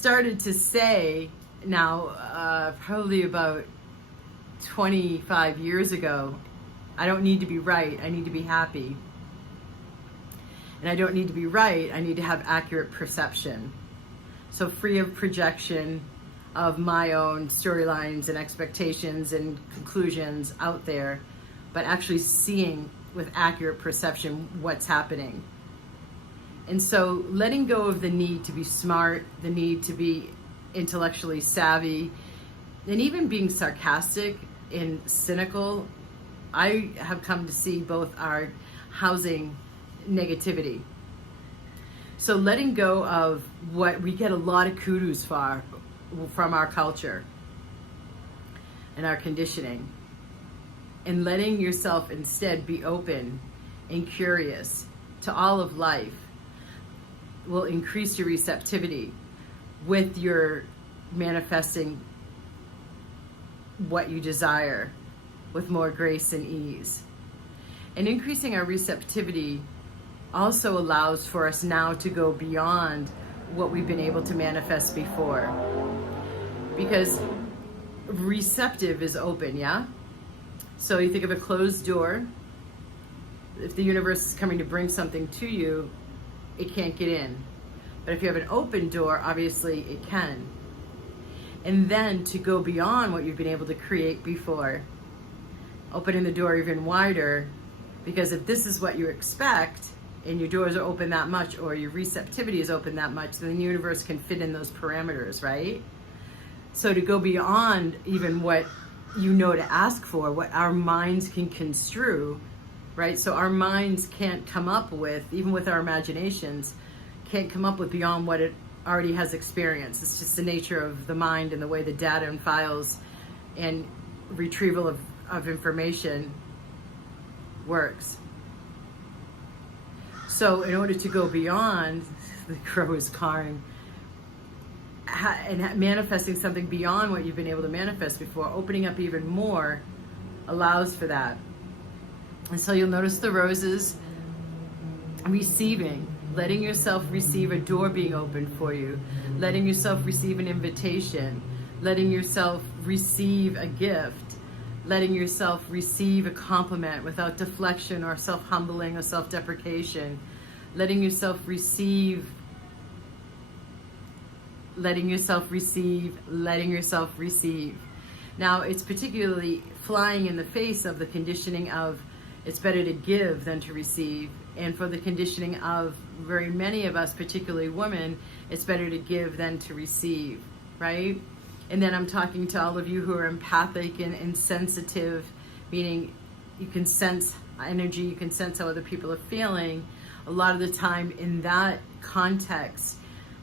started to say now, probably about 25 years ago, I don't need to be right, I need to be happy. And I don't need to be right, I need to have accurate perception. So free of projection of my own storylines and expectations and conclusions out there, but actually seeing with accurate perception what's happening. And so letting go of the need to be smart, the need to be intellectually savvy, and even being sarcastic and cynical, I have come to see both are housing negativity. So letting go of what we get a lot of kudos for from our culture and our conditioning, and letting yourself instead be open and curious to all of life will increase your receptivity with your manifesting what you desire with more grace and ease. And increasing our receptivity also allows for us now to go beyond what we've been able to manifest before. Because receptive is open, yeah? So you think of a closed door. If the universe is coming to bring something to you, it can't get in. But if you have an open door, obviously it can. And then to go beyond what you've been able to create before, opening the door even wider, because if this is what you expect, and your doors are open that much, or your receptivity is open that much, then the universe can fit in those parameters, right? So to go beyond even what you know to ask for, what our minds can construe, right? So our minds can't come up with, even with our imaginations, can't come up with beyond what it already has experienced. It's just the nature of the mind and the way the data and files and retrieval of information works. So in order to go beyond, the crow is cawing, and manifesting something beyond what you've been able to manifest before, opening up even more allows for that. And so you'll notice the roses receiving, letting yourself receive a door being opened for you, letting yourself receive an invitation, letting yourself receive a gift, letting yourself receive a compliment without deflection or self-humbling or self-deprecation, letting yourself receive, letting yourself receive, letting yourself receive. Now, it's particularly flying in the face of the conditioning of it's better to give than to receive. And for the conditioning of very many of us, particularly women, it's better to give than to receive, right? And then I'm talking to all of you who are empathic and sensitive, meaning you can sense energy, you can sense how other people are feeling. A lot of the time in that context,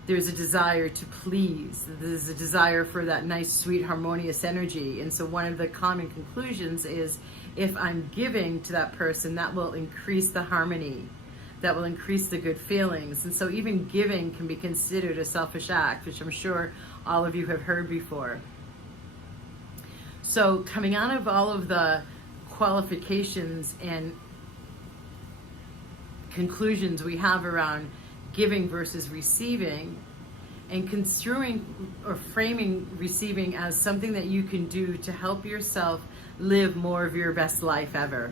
there's a desire to please. There's a desire for that nice, sweet, harmonious energy. And so one of the common conclusions is if I'm giving to that person, that will increase the harmony, that will increase the good feelings. And so even giving can be considered a selfish act, which I'm sure all of you have heard before. So coming out of all of the qualifications and conclusions we have around giving versus receiving, and construing or framing receiving as something that you can do to help yourself live more of your best life ever.